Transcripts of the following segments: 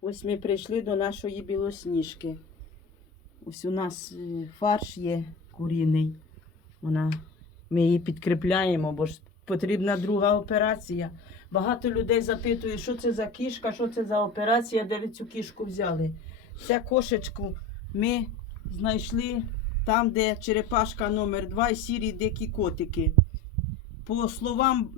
Ось ми прийшли до нашої білосніжки. Ось у нас е, фарш є куріний. Вона, ми її підкріпляємо, бо ж потрібна друга операція. Багато людей запитують, що це за кішка, що це за операція, де ви цю кішку взяли. Ця кошечку ми знайшли там, де черепашка номер 2 і сірі дикі котики. По словам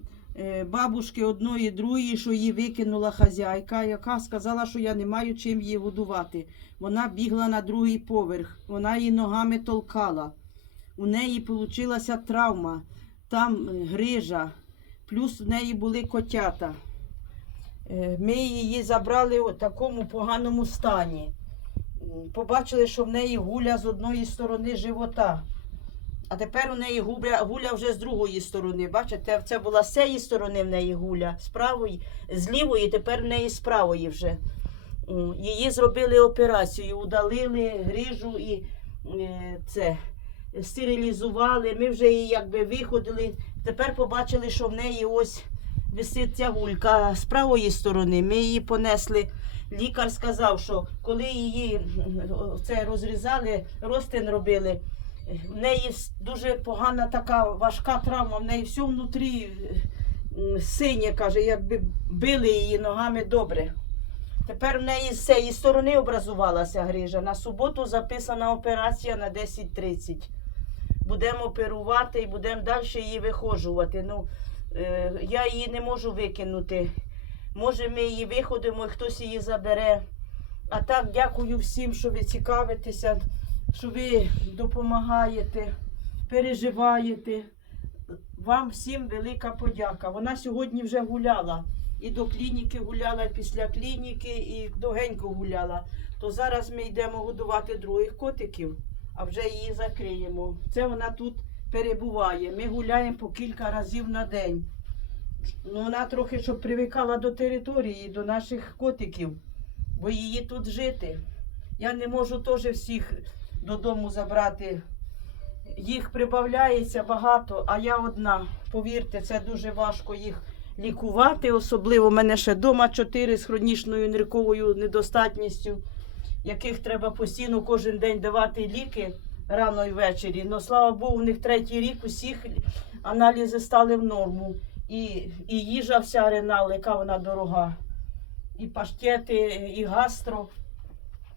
бабушки одної, другої, що її викинула хазяйка, яка сказала, що я не маю чим її годувати. Вона бігла на другий поверх, вона її ногами толкала. У неї вийшла травма, там е, грижа, плюс в неї були котята. Е, Ми її забрали у такому поганому стані. Побачили, що в неї гуля з одної сторони живота. А тепер у неї гуля, гуля вже з другої сторони. Бачите, це була з цієї сторони в неї гуля, з правої, з лівої, тепер в неї з правої вже. Її зробили операцію, удалили грижу і е, це стерилізували. Ми вже її якби виходили. Тепер побачили, що в неї ось висить ця гулька з правої сторони. Ми її понесли. Лікар сказав, що коли її це розрізали, розтин робили. В неї дуже погана така важка травма, в неї все внутрі м, синє, каже, якби били її ногами добре. Тепер в неї з цієї сторони образувалася грижа. На суботу записана операція на 10.30. Будемо оперувати і будемо далі її виходжувати. Ну, е, я її не можу викинути. Може, ми її виходимо і хтось її забере. А так, дякую всім, що ви цікавитеся, що ви допомагаєте, переживаєте. Вам всім велика подяка. Вона сьогодні вже гуляла. І до клініки гуляла, і після клініки, і довгенько гуляла. То зараз ми йдемо годувати других котиків, а вже її закриємо. Це вона тут перебуває. Ми гуляємо по кілька разів на день. Ну, вона трохи щоб привикала до території, до наших котиків, бо її тут жити. Я не можу теж всіх додому забрати. Їх прибавляється багато, а я одна. Повірте, це дуже важко їх лікувати. Особливо в мене ще вдома чотири з хронічною нирковою недостатністю, яких треба постійно кожен день давати ліки рано і ввечері. Ну, слава Богу, в них третій рік усіх аналізи стали в норму. І, і їжа вся ренал, яка вона дорога. І паштети, і гастро,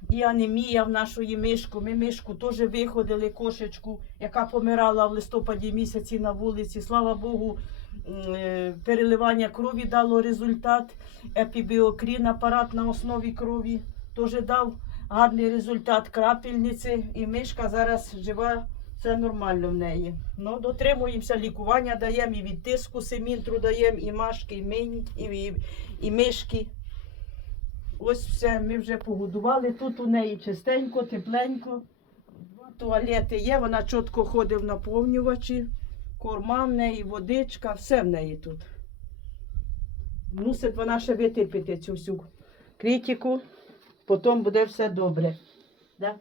і анемія в нашої мишку. Ми мишку теж виходили, кошечку, яка помирала в листопаді місяці на вулиці. Слава Богу, е, переливання крові дало результат. Епібіокрін, апарат на основі крові, теж дав гарний результат крапельниці. І мишка зараз жива, все нормально в неї. Ну, дотримуємося лікування, даємо і від тиску семінтру даємо, і машки, і мині, і, і, і мишки. Ось все, ми вже погодували. Тут у неї чистенько, тепленько. Два туалети є, вона чітко ходить в наповнювачі, корма в неї, водичка, все в неї тут. Мусить вона ще витерпіти цю всю критику, потім буде все добре. Да?